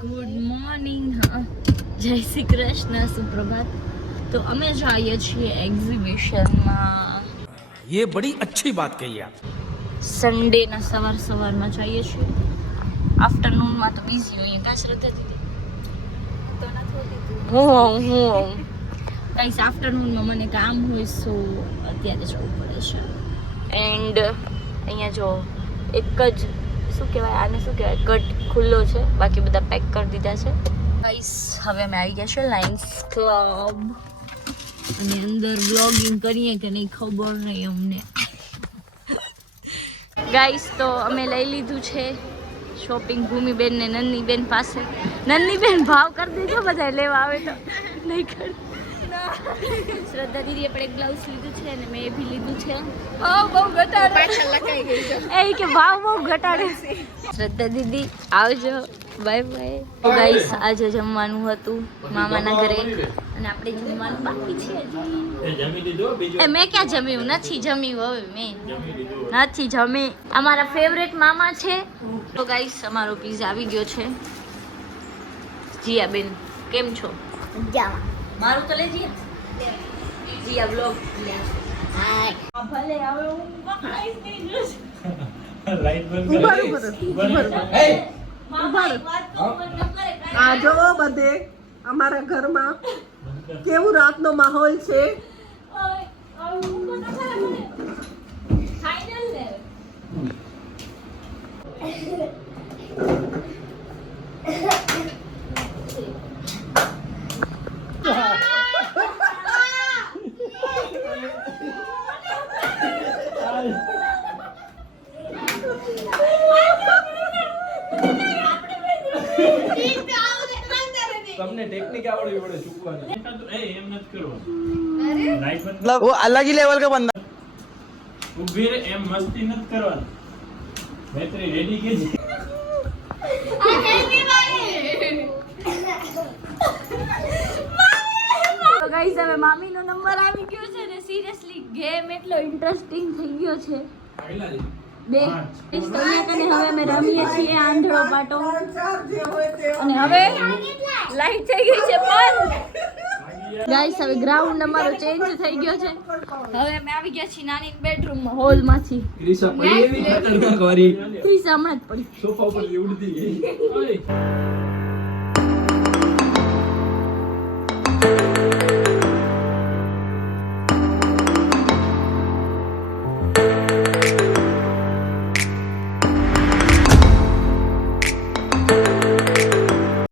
Good morning. હા, જય શ્રી કૃષ્ણ, સુપ્રભાત. તો અમે જઈએ છીએ એક્ઝિબિશનમાં. ये बड़ी अच्छी बात कही आप. સન્ડેના સવારમાં જઈએ છીએ. આફ્ટરનૂનમાં તો બિઝી હોઈએ. કાં શ્રદ્ધા દીદી? હું ગાઈસ આફ્ટરનૂનમાં મને કામ હોય, સો અત્યારે જવું પડે છે. એન્ડ અહીંયા જો એક જ શું કહેવાય આને, શું કહેવાય, કટ ખુલ્લો છે, બાકી બધા પેક કરી દીધા છે. ગાઈસ હવે અમે આવી ગયા છે લાયન્સ ક્લબ, અને અંદર બ્લોગિંગ કરીએ કે નહીં ખબર નહીં અમને. ગાઈસ તો અમે લઈ લીધું છે શોપિંગ ભૂમિબેન ને નંદનીબેન પાસે. નંદનીબેન ભાવ કરી દેજો, બધા લેવા આવે તો. નહીં કર. શ્રદ્ધા દીદીએ પણ એક બ્લાઉઝ લીધું છે અને મેં એ બી લીધું છે. બહુ ઘટાડે, પાછળ લખાઈ ગઈ છે એ કે ભાવ બહુ ઘટાડે. શ્રદ્ધા દીદી આવજો, બાય બાય. તો ગાઈસ આજે જમવાનું હતું મામાના ઘરે, અને આપણે જમવાનું બાકી છે હજી. એ મેં ક્યાં જમ્યું? નથી જમ્યું. હવે મેં નથી જમી. અમારા ફેવરેટ મામા છે. તો ગાઈસ અમારો પીઝા આવી ગયો છે. જીયા બેન કેમ છો? મારું તો લે જીયા બ્લોગ. હાય ભલે હવે હું પકડાઈશ નહીં. આ જો બધે અમારા ઘરમાં કેવું રાતનો માહોલ છે. તમને ટેકનિક આવડવી પડે ચૂકવાની. એમ નથી કરવાનું. मतलब वो अलग ही लेवल का बंदा. ઉભી રે, એમ મસ્તી નથી કરવાની. બેટરી રેડી કે છે? તો ગાઈસ હવે મામીનો નંબર આવી ગયો છે ને સિરિયસલી ગેમ એટલો ઇન્ટરેસ્ટિંગ થઈ ગયો છે. બે અહીંયા કને હવે અમે રમીએ છીએ આંધળો પાટો, અને હવે લાઈટ થઈ ગઈ છે બંધ. ગાઈસ હવે ગ્રાઉન્ડ અમારો ચેન્જ થઈ ગયો છે. હવે અમે આવી ગયા છીએ નાની બેડરૂમમાં, હોલમાંથી. ક્રિશા પડી એવી ખતરનાક વારી. ક્રિશા હમણાં જ પડી. સોફા પર ઉડતી ગઈ.